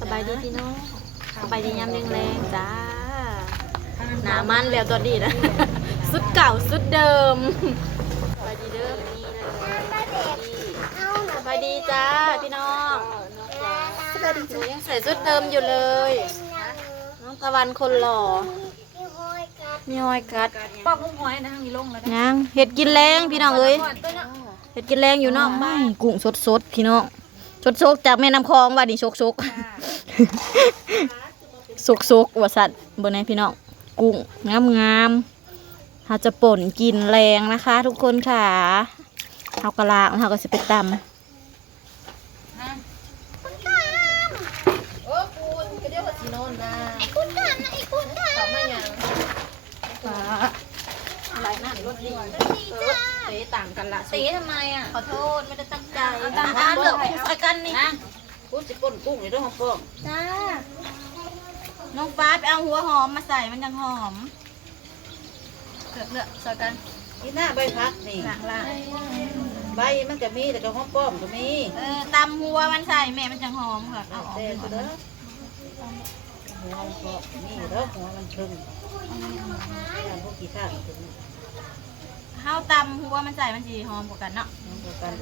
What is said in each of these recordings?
สบายดีพี่น้องสบายดียามแรงๆจ้าหนามันแล้วตอนนี้นะสุดเก่าสุดเดิมสบายดีเด้อนี่สบายดีจ้าพี่น้องสบายดีจ้ายังใส่ชุดเดิมอยู่เลยน้องตะวันคนหล่อมีหอยกัดปอกกุ้งหอยนะมีลงแล้ว ยังเห็ดกินแรงพี่น้องเอ้ยเห็ดกินแรงอยู่นอกบ้านกุ้งสดๆพี่น้องสดๆจากแม่น้ำคลองว่าดิชกว่าสัตว์บนไหนพี่น้องกุ้งงามเราจะป่นกินแรงนะคะทุกคนค่ะเอากระลาเราก็จะไปตำโอ้คุณก็เรียกว่าสีโนนนะไอ้คุณทำไม่ยังอะไรนั่นรถดีเตะต่างกันละเตะทำไมอ่ะขอโทษไม่ได้ตั้งใจต่างกันเหรอใส่กันนี่พูดสิป่นกุ้งในเรื่องของป้องจ้าน้องฟ้าไปเอาหัวหอมมาใส่มันยังหอมเกือบเลือกใส่กันนี่หน้าใบพักนี่ล่างใบมันก็มีแต่ก็ห้องป้อมก็มีตำหัวมันใส่แม่มันจังหอมค่ะเอาออกไปก่อนหัวมันก็มีแล้วหัวมันชึงพวกกี่ข้างถึงข้าวตำหัวมันใส่มันจีหอมกว่ากันเนาะกัน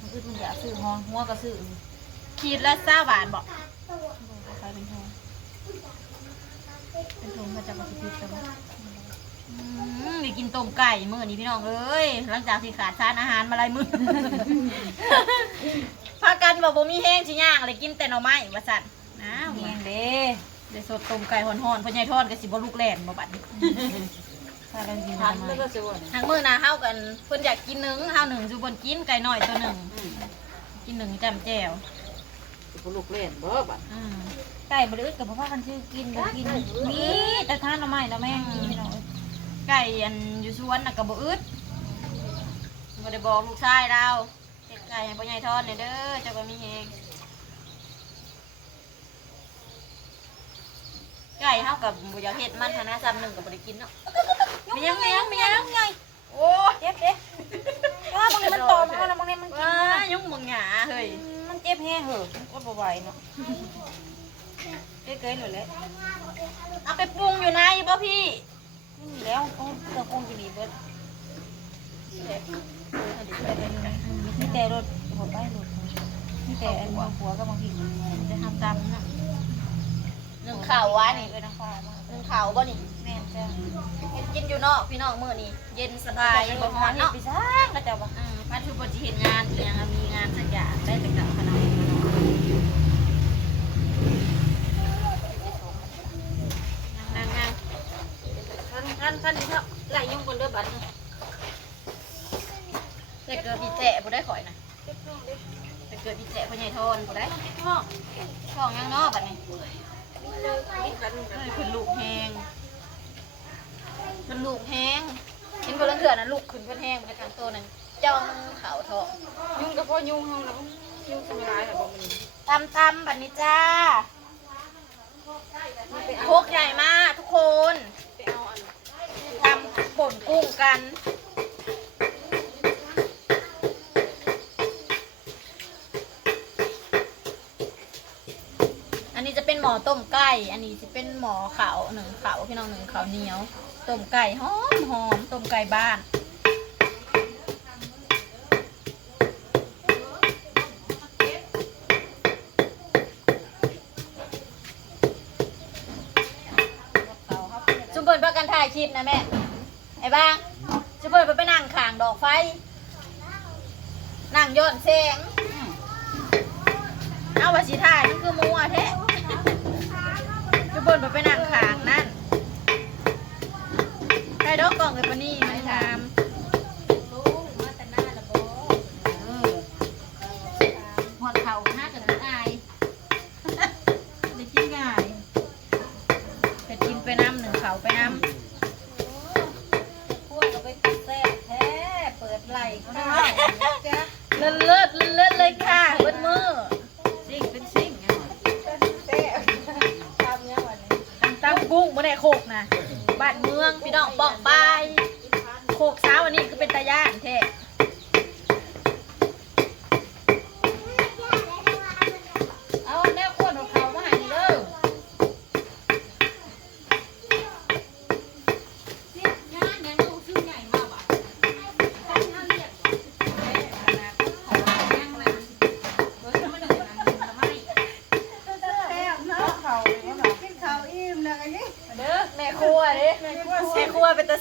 มันคือมันอยากซื้อหัวก็ซื้อขีดละ20 บาทบอกใส่เป็นถุงมาจากวัตถุดิบกันมีกินต้มไก่มื้อนี้พี่น้องเอ้ยหลังจากที่ขาดสารอาหารมาหลายมื้อพากันบอกบ่มีแห้งสิย่างอะไรกินแต่หน่อไม้ว่าซั่นอ้าวแห้งเด้ได้สดต้มไก่ฮ้อนๆพ่อใหญ่ทอดก็สิบ่ลูกแล่นบ่บัดนี้พากันกินทำไมทางมื้อน่ะเฮากันเพิ่นอยากกินนึ่งเฮานึ่งอยู่บนกินไก่น้อยตัวหนึ่งกินนึ่งจำแจ่วบ่ลูกเล่นบ่บัดไก่บ่ได้อึดกับพ่อกันชื่อกินบ่กินมีแต่ทานหน่อไม้เนาะแม่พี่น้องไก่อันอยู่สวนน่ะก็บ่อึดบ่ได้บอกลูกชายเราเฮ็ดไก่ให้พ่อใหญ่ทอดนี่เด้อเจ้าก็มีเฮงไก่เฮากับบ่อยากเฮ็ดมันคณะซ้ำหนึ่งก็บ่ได้กินเนาะมียังไงโอ้เจ็บเด้ว่าบางทีมันตอมเอานะบางทีมันกินยุ่งมึงหงาเฮ้ยมันเจ็บแห้งเหอะมันบ่ไหวเนาะเกยๆหน่อยเลยเอาไปปรุงอยู่ไหนบ่พี่นี่แล้วเครื่องปรุงอยู่นี่เบิดนี่แต่รถหัวไปรถนี่แต่อันหัวก็บางทีจะทำตามนะหนึ่งข่าววะนี่น้ำปลาหนึ่งข่าวบ่นี่แม่จ้ะกินอยู่นอกพี่น้องมื้อนี้เย็นสบายบ่ฮ้อนเนาะพี่ซ่าก็จะบ่มาทุกคนสิเฮ็ดงานอย่างมีงานสักอย่างได้แต่กับคณะท่านนี่เถอะไหลยุ่งคนเดือบัตรแต่เกิดพี่แจ๊ผู้ได้ข่อยนะแต่เกิดพี่แจ๊ผู้ใหญ่ทนผู้ได้ช่องยังนอกบัตรนี่ขึ้นลูกแห้งมันลูกแห้งเห็นคนละเถื่อนะลูกขึ้นคนแห้งเป็นการโตนั่นจ้องขาวทองยุ่งกับพ่อยุ่งห้องนะยุ่งสมัยไรแบบนี้ทำบัตรนี้จ้าโคกใหญ่มากทุกคนทำป่นกุ้งกันอันนี้จะเป็นหม้อต้มไก่อันนี้จะเป็นหม้อขาวหนึ่งขาวพี่น้องหนึ่งขาวเหนียวต้มไก่หอมต้มไก่บ้านจุ่มเปิดประกันถ่ายคลิปนะแม่ไอ้บ้างจุ่มเปิดไปนั่งข่างดอกไฟนั่งย้อนแสงเอาว่าสีถ่ายนี่คือมัวแท้จุ่มเปิดไปนั่งข่างนั่นใครดอกกล่องเลยปะนี่มันทำหัวเข่าหน้ากับน้ำอายได้กินง่ายไปกินไปน้ำหนึ่งเขาไปน้ำพวกเราไปแซ่แท้เปิดไหล่ข้าวเลิศเลยค่ะเบิดมือซิ่งเป็นซิ่งตำกุ้งบนไอ้โคกนะบ้านเมืองพี่น้องบอกบายโคกเช้าวันนี้คือเป็นตาย่านแท้เอาแนว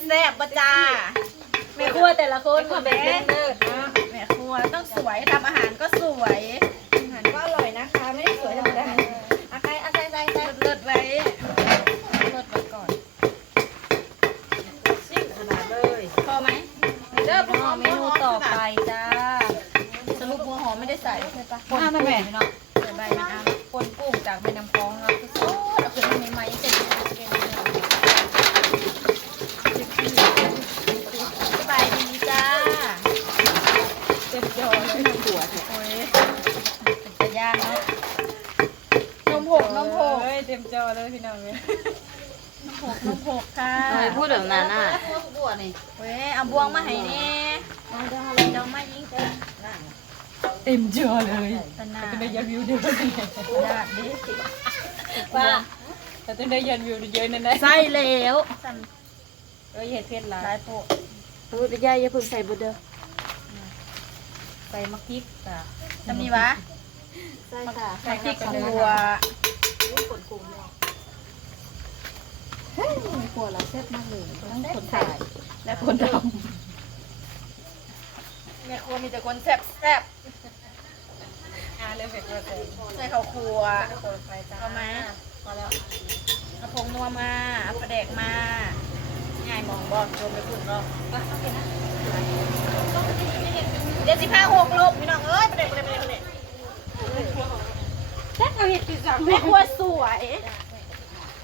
แซ่บปะจ้าแม่ครัวแต่ละคนมาเป็นเลิศนะแม่ครัวต้องสวยทำอาหารก็สวยอาหารก็อร่อยนะคะไม่ได้สวยธรรมดาใส่เลิศไว้เลิศไว้ก่อน ซิ่งขนาดเลย พอไหมเด้อพอเมนูต่อไปจ้าสรุปหัวหอมไม่ได้ใส่ใช่ปะคนกุ้งเนาะใส่ใบมะนาวคนกุ้งจากแม่น้ำคลองครับโอ้เอาขึ้นมาใหม่ๆเป็นสบายดีจ้าเต็มจอเลยหัวโอ้ยเป็นตะย่างเนาะนมหกเต็มจอเลยพี่น้องเลยนมหกค่ะ พูดแบบนั้นน่ะบัวนี่ เว้ยเอาบวงมาให้แน่เจ้ามายิงเต็มจอเลยตนาจะได้ยันวิวเดียวกันยากดิป้าแต่ต้องได้ยันวิวเยอะนั่นแหละใส่แล้วเห็ดเพชรหลายโปะ ไปย่าอย่าเพิ่งใส่บุเด้อ ใส่มะพริกจ้ะจำนี่วะ ใส่ค่ะ ใส่พริกขัว ขวดเราแซ่บมากเลยทั้งคนไทย และคนดำแม่ครัวมีแต่คนแซ่บเลยเผ็ดใส่ข้าวครัวเอาไหมพอแล้วเอาผงนัวมาเอาปลาแดกมาง่ายมองบอลโจมไปฝุ่นรอบเดี๋ยว15-6ลบพี่น้องเอ้ยปลาแดกแซ่บเอาเห็ดปีศาจแม่ครัวสวย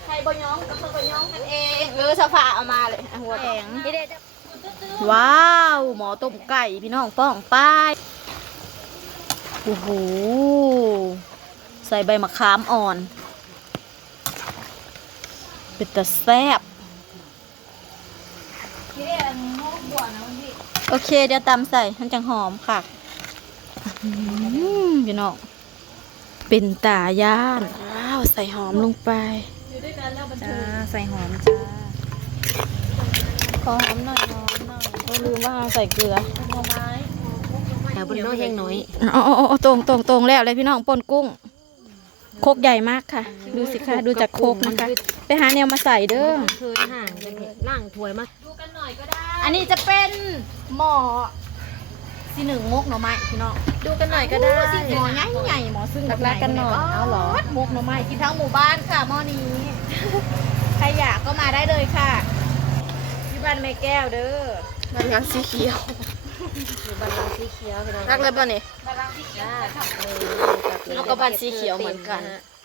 ไทยบะยองกับตัวบะยองนั่นเองสภาเอามาเลยหัวแข็งว้าวหมอต้มไก่พี่น้องป้องป้ายโอ้โหใส่ใบมะขามอ่อนเป็นตะแซ่บโอเคเดี๋ยวตำใส่มันจังหอมค่ะพี่น้องเป็นตาย่านว้าวใส่หอมลงไปจ้าใส่หอมจ้าขอหอมหน่อยลืมว่าใส่เกลือ แต่บนโน้ตแห้งน้อย ตรงแล้วเลยพี่น้องป่นกุ้งโคกใหญ่มากค่ะดูสิค่ะดูจากโคกนะคะไปหาแนวมาใส่เด้อ คือห่างกันล่างถวยมา อันนี้จะเป็นหม้อที่หนึ่งมกหน่อไม้พี่น้องดูกันหน่อยก็ได้หม้อใหญ่หม้อซึ่งรักกันหน่อยเอาหรอมกหน่อไม้กินทั้งหมู่บ้านค่ะหม้อนี้ใครอยากก็มาได้เลยค่ะที่บ้านแม่แก้วเด้อบ้านลังสีเขียว อยู่บ้านเราสีเขียวพี่น้อง รักเลยป่ะนี่ บ้านเราสีเขียว แล้วก็บ้านสีเขียวเหมือนกัน เ